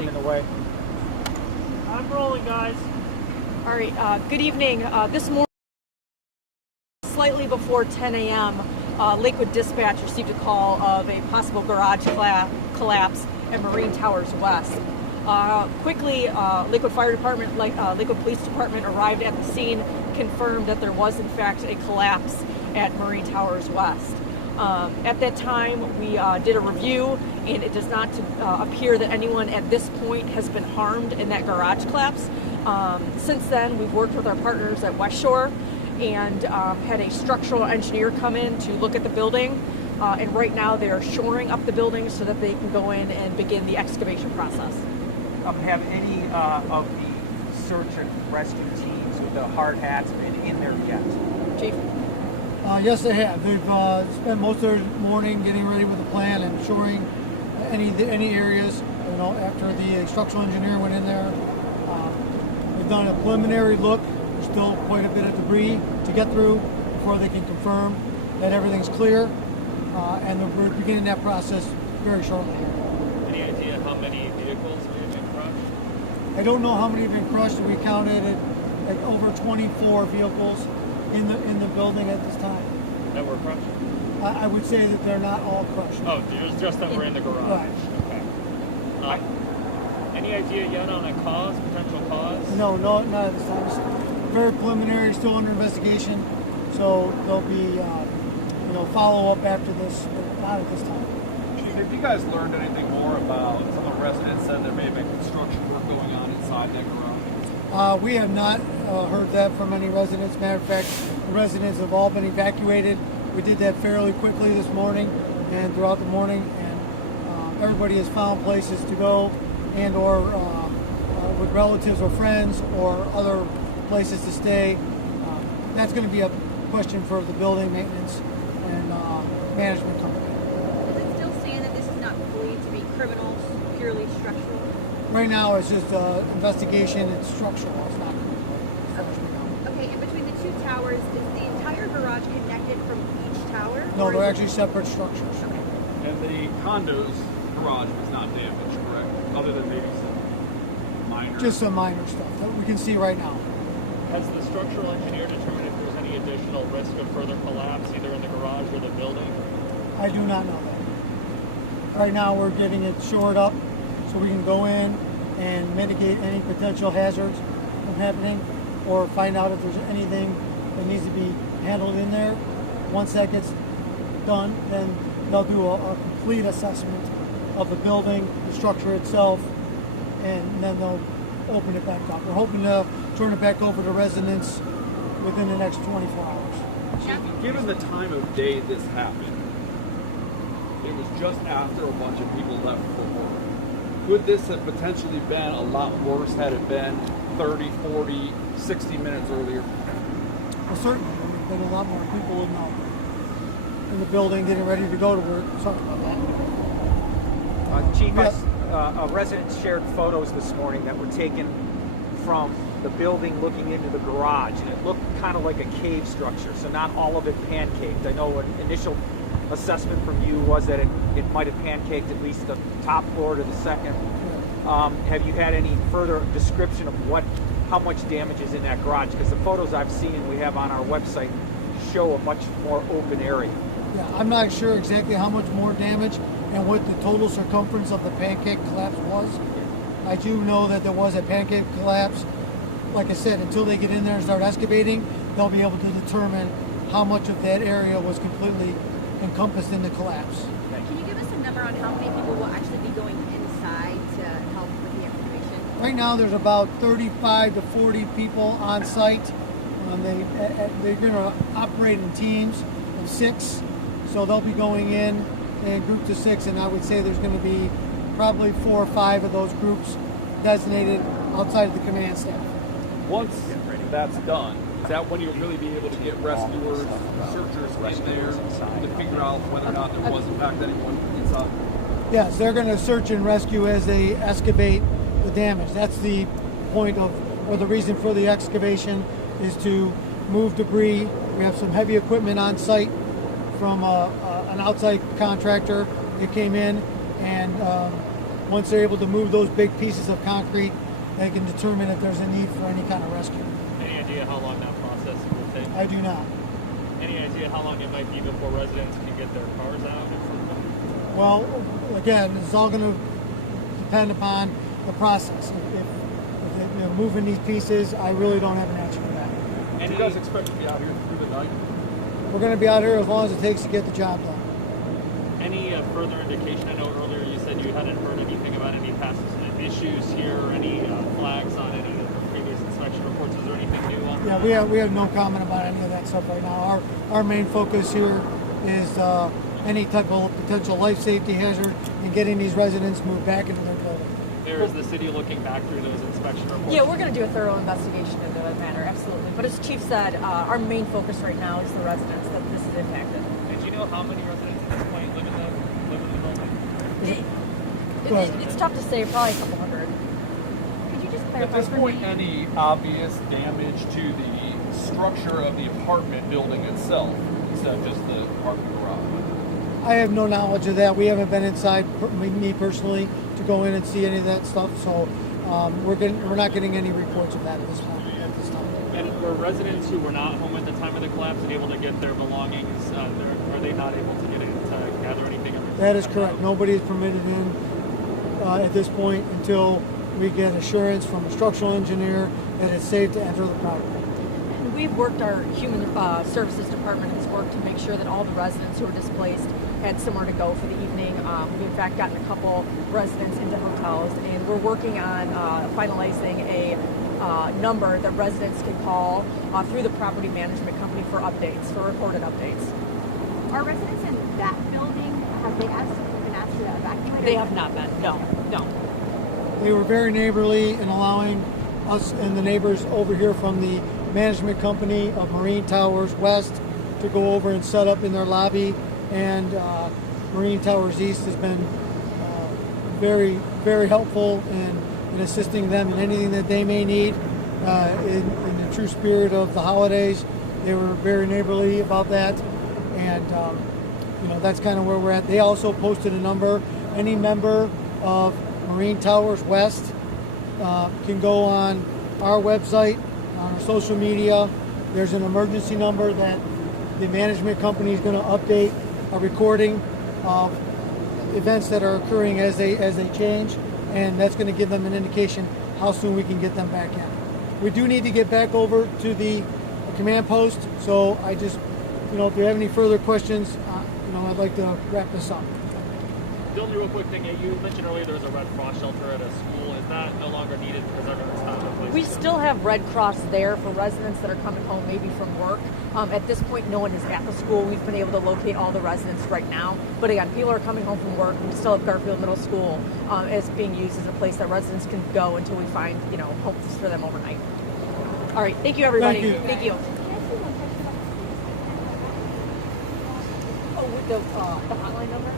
come in the way. I'm rolling, guys. All right, good evening. This morning, slightly before 10 a.m., Lakewood Dispatch received a call of a possible garage collapse at Marine Towers West. Quickly, Lakewood Fire Department, Lakewood Police Department arrived at the scene, confirmed that there was in fact a collapse at Marine Towers West. At that time, we did a review, and it does not appear that anyone at this point has been harmed in that garage collapse. Since then, we've worked with our partners at West Shore and had a structural engineer come in to look at the building. And right now, they are shoring up the building so that they can go in and begin the excavation process. Have any of the search and rescue teams with the hard hats been in there yet? Chief? Yes, they have. They've spent most of their morning getting ready with the plan and shoring any areas. You know, after the structural engineer went in there, they've done a preliminary look. There's still quite a bit of debris to get through before they can confirm that everything's clear, and we're beginning that process very shortly. Any idea how many vehicles may have been crushed? I don't know how many have been crushed. We counted at over 24 vehicles in the building at this time. That were crushed? I would say that they're not all crushed. Oh, just that were in the garage. Right. Okay. Any idea yet on a cause, potential cause? No, not at this time. It's very preliminary, still under investigation. So there'll be, follow up after this, but not at this time. Chief, have you guys learned anything more about some of the residents said there may have been construction work going on inside that garage? We have not heard that from any residents. Matter of fact, the residents have all been evacuated. We did that fairly quickly this morning and throughout the morning, and everybody has found places to go and or with relatives or friends or other places to stay. That's going to be a question for the building maintenance and management company. Is it still saying that this is not believed to be criminal, purely structural? Right now, it's just investigation. It's structural. It's not criminal. Okay, and between the two towers, is the entire garage connected from each tower? No, they're actually separate structures. Okay. And the condo's garage was not damaged, correct? Other than maybe some minor... Just some minor stuff that we can see right now. Has the structural engineer determined if there's any additional risk of further collapse, either in the garage or the building? I do not know that. Right now, we're getting it shored up so we can go in and mitigate any potential hazards from happening, or find out if there's anything that needs to be handled in there. Once that gets done, then they'll do a complete assessment of the building, the structure itself, and then they'll open it back up. We're hoping to turn it back over to residents within the next 24 hours. Given the time of day this happened, it was just after a bunch of people left for work. Could this have potentially been a lot worse had it been 30, 40, 60 minutes earlier? Well, certainly, there would have been a lot more people in the building getting ready to go to work. Sorry about that. Chief, Yes. a resident shared photos this morning that were taken from the building looking into the garage, and it looked kind of like a cave structure, so not all of it pancaked. I know an initial assessment from you was that it might have pancaked at least the top floor to the second. Have you had any further description of how much damage is in that garage? Because the photos I've seen and we have on our website show a much more open area. Yeah, I'm not sure exactly how much more damage and what the total circumference of the pancake collapse was. I do know that there was a pancake collapse. Like I said, until they get in there and start excavating, they'll be able to determine how much of that area was completely encompassed in the collapse. Can you give us a number on how many people will actually be going inside to help with the excavation? Right now, there's about 35 to 40 people on site. They're going to operate in teams of 6, so they'll be going in groups of 6, and I would say there's going to be probably 4 or 5 of those groups designated outside of the command staff. Once that's done, is that when you'll really be able to get rescuers, searchers in there to figure out whether or not there was in fact anyone inside? Yes, they're going to search and rescue as they excavate the damage. That's the point of, or the reason for the excavation, is to move debris. We have some heavy equipment on site from an outside contractor that came in and once they're able to move those big pieces of concrete, they can determine if there's a need for any kind of rescue. Any idea how long that process will take? I do not. Any idea how long it might be before residents can get their cars out in front of them? Well, again, it's all going to depend upon the process. If they're moving these pieces, I really don't have an answer for that. Do you guys expect to be out here through the night? We're going to be out here as long as it takes to get the job done. Any further indication? I know earlier you said you hadn't heard anything about any past issues here, or any flags on any of the previous inspection reports. Is there anything new on that? Yeah, we have no comment about any of that stuff right now. Our main focus here is any type of potential life safety hazard and getting these residents moved back into their building. There is the city looking back through those inspection reports. Yeah, we're going to do a thorough investigation into that matter, absolutely. But as Chief said, our main focus right now is the residents that this is impacted. And do you know how many residents at this point live in the building? It's tough to say, probably a couple hundred. Could you just At clarify this for point, me? any obvious damage to the structure of the apartment building itself, instead of just the apartment garage? I have no knowledge of that. We haven't been inside, me personally, to go in and see any of that stuff. So we're not getting any reports of that at this time. And were residents who were not home at the time of the collapse able to get their belongings? Are they not able to get in to gather anything? That is correct. Nobody is permitted in at this point until we get assurance from a structural engineer that it's safe to enter the property. And we've worked, our human services department has worked to make sure that all the residents who were displaced had somewhere to go for the evening. We've in fact gotten a couple residents into hotels, and we're working on finalizing a number that residents can call through the property management company for updates, for recorded updates. Are residents in that building, have they been asked to evacuate? They have not been, no. They were very neighborly in allowing us and the neighbors over here from the management company of Marine Towers West to go over and set up in their lobby, and Marine Towers East has been very, very helpful in assisting them in anything that they may need. In the true spirit of the holidays, they were very neighborly about that, and that's kind of where we're at. They also posted a number. Any member of Marine Towers West can go on our website, on our social media. There's an emergency number that the management company is going to update a recording of events that are occurring as they change, and that's going to give them an indication how soon we can get them back in. We do need to get back over to the command post, so I just, if you have any further questions, I'd like to wrap this up. The only real quick thing, you mentioned earlier there was a Red Cross shelter at a school. Is that no longer needed because everyone's found a place? We still have Red Cross there for residents that are coming home maybe from work. At this point, no one is at the school. We've been able to locate all the residents right now. But again, people are coming home from work. We still have Garfield Middle School as being used as a place that residents can go until we find, homes for them overnight. All right, thank you, everybody. Thank you. Oh, with the hotline number?